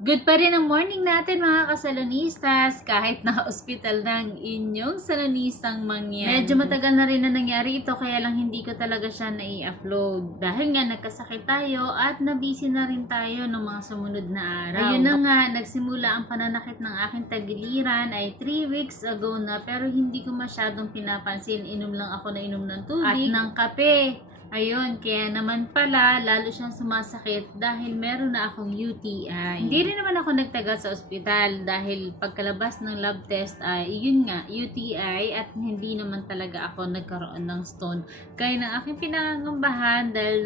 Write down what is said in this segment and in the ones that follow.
Good pa rin ang morning natin mga kasalonistas kahit naka-ospital ng inyong salonistang mangyan. Medyo matagal na rin na nangyari ito kaya lang hindi ko talaga siya na-i-upload. Dahil nga nagkasakit tayo at nabisi na rin tayo ng mga sumunod na araw. Ayun na nga, nagsimula ang pananakit ng aking tagiliran ay 3 weeks ago na pero hindi ko masyadong pinapansin. Inom lang ako na inom ng tubig at ng kape. Ayun, kaya naman pala, lalo siyang sumasakit dahil meron na akong UTI. Hindi rin naman ako nagtagal sa ospital dahil pagkalabas ng lab test ay, yun nga, UTI at hindi naman talaga ako nagkaroon ng stone. Kaya ng aking pinangangambahan dahil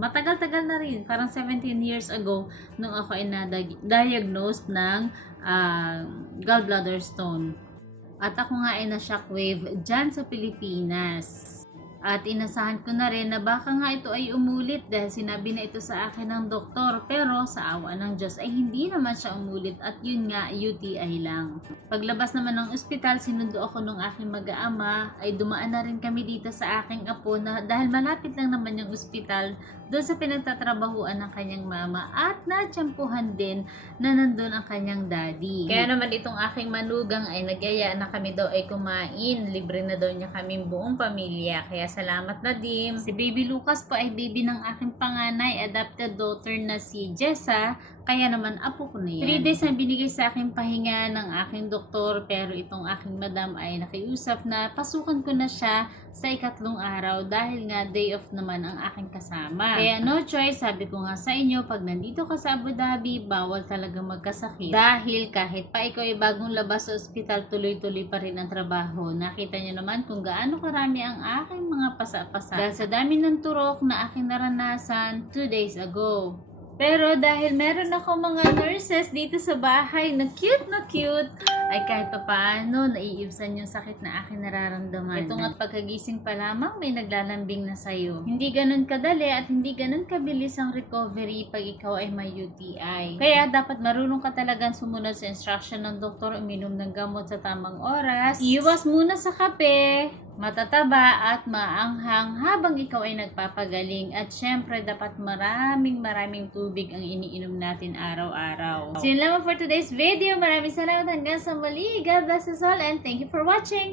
matagal-tagal na rin, parang 17 years ago, nung ako ay na-diagnosed ng gallbladder stone. At ako nga ay na-shockwave dyan sa Pilipinas. At inasahan ko na rin na baka nga ito ay umulit dahil sinabi na ito sa akin ng doktor. Pero sa awa ng Diyos ay hindi naman siya umulit at yun nga, UTI lang. Paglabas naman ng ospital, sinundo ako nung aking mag-aama. Ay dumaan na rin kami dito sa aking apo na dahil malapit lang naman yung ospital doon sa pinagtatrabahuan ng kanyang mama at natsampuhan din na nandun ang kanyang daddy. Kaya naman itong aking manugang ay nagyaya na kami daw ay kumain. Libre na daw niya kaming buong pamilya. Kaya salamat na Dim. Si Baby Lucas po ay baby ng aking panganay, adopted daughter na si Jessa. Kaya naman apo ko na yan. 3 days na binigay sa aking pahinga ng aking doktor pero itong aking madam ay nakiusap na pasukan ko na siya sa ikatlong araw dahil nga day off naman ang aking kasama. Kaya no choice, sabi ko nga sa inyo, pag nandito ka sa Abu Dhabi, bawal talaga magkasakit. Dahil kahit pa ikaw ay bagong labas sa ospital, tuloy-tuloy pa rin ang trabaho. Nakita nyo naman kung gaano karami ang aking mga pasa-pasa. Dahil sa dami ng turok na aking naranasan 2 days ago. Pero dahil meron ako mga nurses dito sa bahay na cute, ay kahit pa paano naiibsan yung sakit na aking nararamdaman. Ito nga't pagkagising pa lamang may naglalambing na sayo. Hindi ganun kadali at hindi ganun kabilis ang recovery pag ikaw ay may UTI. Kaya dapat marunong ka talagang sumunod sa instruction ng doktor, uminom ng gamot sa tamang oras, iwas muna sa kape, matataba at maanghang habang ikaw ay nagpapagaling at syempre dapat maraming tubig ang iniinom natin araw-araw. So yun lamang for today's video. Maraming salamat hanggang sa muli. God bless us all and thank you for watching!